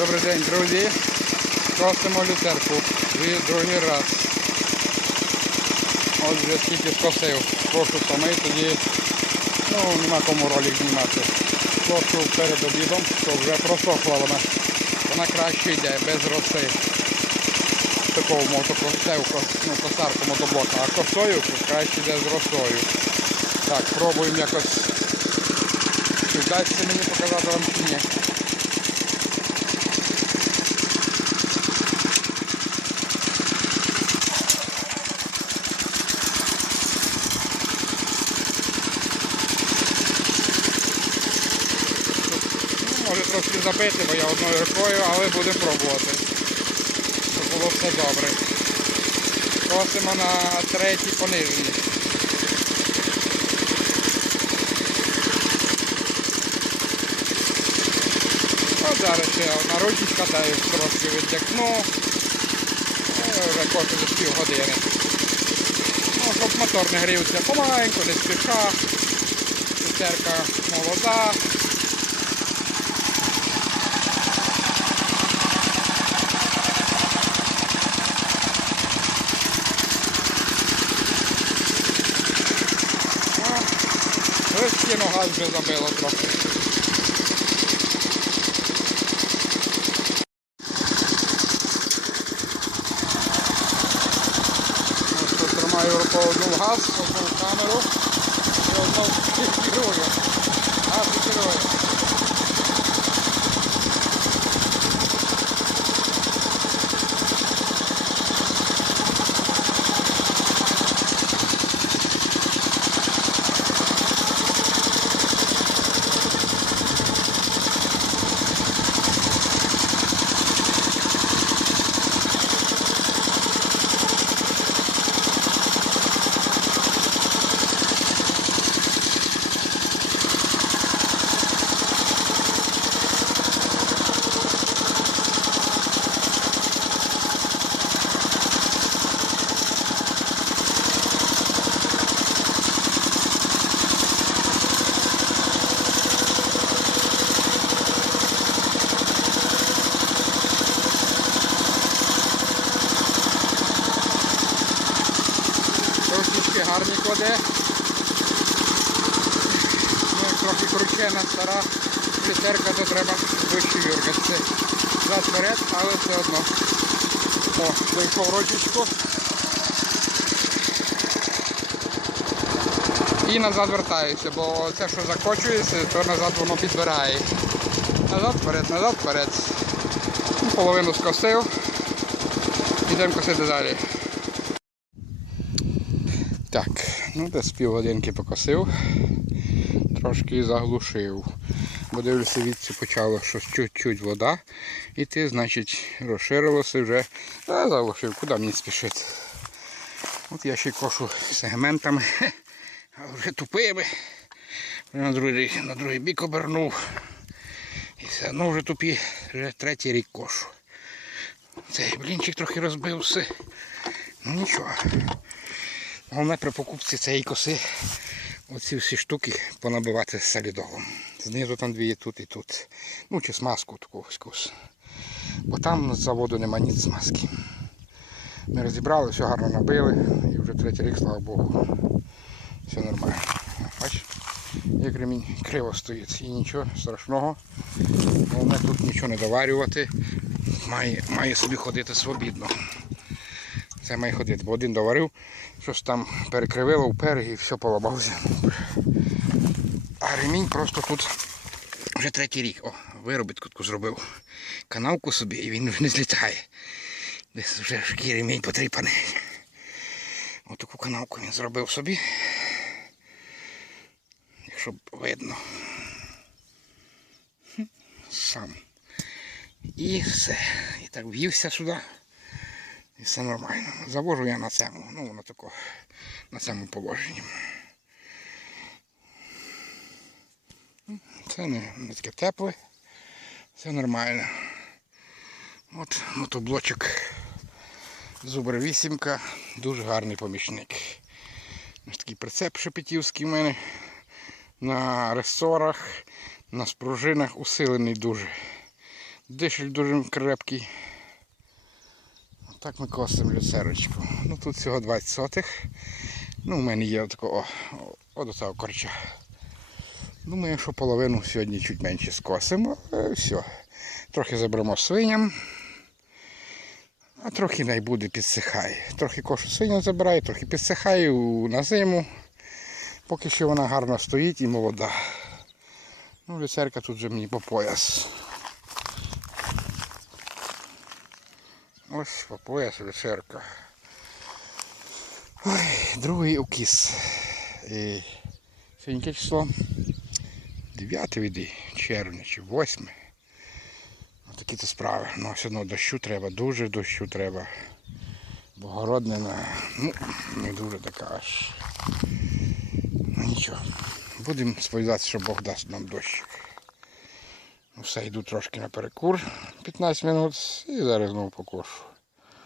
Добрий день, друзі. Косимо лютерку. Вже другий раз. От вже скільки скосив. Прошу самий тоді. Ну, нема кому ролик знімати. Прошу перед обідом, то вже просохла вона. Вона краще йде, без роси. Такого мотокосею, ну, косарку мотоблока. А косою краще йде з росою. Так, пробуємо якось. Чи вдасться мені показати вам чи ні. Ну, забити, бо я одною рукою, але будемо пробувати. Щоб було все добре. Просимо на третій пониженні. От зараз я на руки катаю, трошки віддякну. Е, Вже кожен десь півгодини. Ну, щоб мотор не грівся помаленьку, не спіша. Лютерка молода. А, нога вже забила трохи. Ось тут тримаю рукою одну в газ, одну в камеру і одну фіксирую. Гарні. Ну, трохи кручена стара літерка, то треба вище юргатися. Зад вперед, але все одно. О, зайшов рочечку. І назад вертаюся, бо це, що закочується, то назад воно підбирає. Назад вперед, назад вперед. Ну, Половину скосив. Йдемо косити далі. Так, ну десь півгодинки покосив, трошки заглушив. Бо дивлюся, відси почало щось чуть-чуть вода іти, значить розширилося вже. А заглушив, куди мені спішити. От я ще кошу сегментами, а вже тупими. На другий, на другий бік обернув. І все одно вже тупі, вже третій рік кошу. Цей блінчик трохи розбився. Ну нічого. Головне при покупці цієї коси оці всі штуки понабивати солідолом. Знизу там дві є тут і тут. Ну чи смазку таку вкус. Бо там з заводу нема ні смазки. Ми розібрали, все гарно набили і вже третій рік, слава Богу. Все нормально. Бач, як ремінь криво стоїть. І нічого страшного. Головне тут нічого не доварювати. Має, має собі ходити свобідно. Це має ходити, бо один доварив, щось там перекривило впер і все поламалося. А ремінь просто тут вже третій рік. О, виробітку зробив. Канавку собі і він вже не злітає. Десь вже такий ремінь потріпаний. Ось таку канавку він зробив собі. Якщо видно. Сам. І все. І так в'ївся сюди. І все нормально. Завожу я на цьому, ну на тако, на цьому положенні. Це не, не таке тепле, все нормально. От мотоблочок Зубр 8, дуже гарний помічник. Такий прицеп шепетівський в мене. На ресорах, на спружинах усилений дуже. Дишель дуже крепкий. Так ми косимо люцерочку. Ну тут всього 20 сотих. Ну, у мене є отако, о, до того корча. Думаю, що половину сьогодні чуть менше скосимо. Все. Трохи заберемо свиням. А трохи най буде підсихає. Трохи кошу свиням забираю, трохи підсихаю на зиму. Поки що вона гарно стоїть і молода. Ну, люцерка тут вже мені по пояс. Ось по пояс люцерка. Ой, другий укіс. І сьогодні число? 9 віди, червня чи 8. Такі то справи. Ну, все одно дощу треба, дуже дощу треба. Бо городнина, ну, не дуже така аж. Ну нічого. Будемо сподіватися, що Бог дасть нам дощик. Ну, все, йду трошки на перекур 15 минут і зараз знову покошу.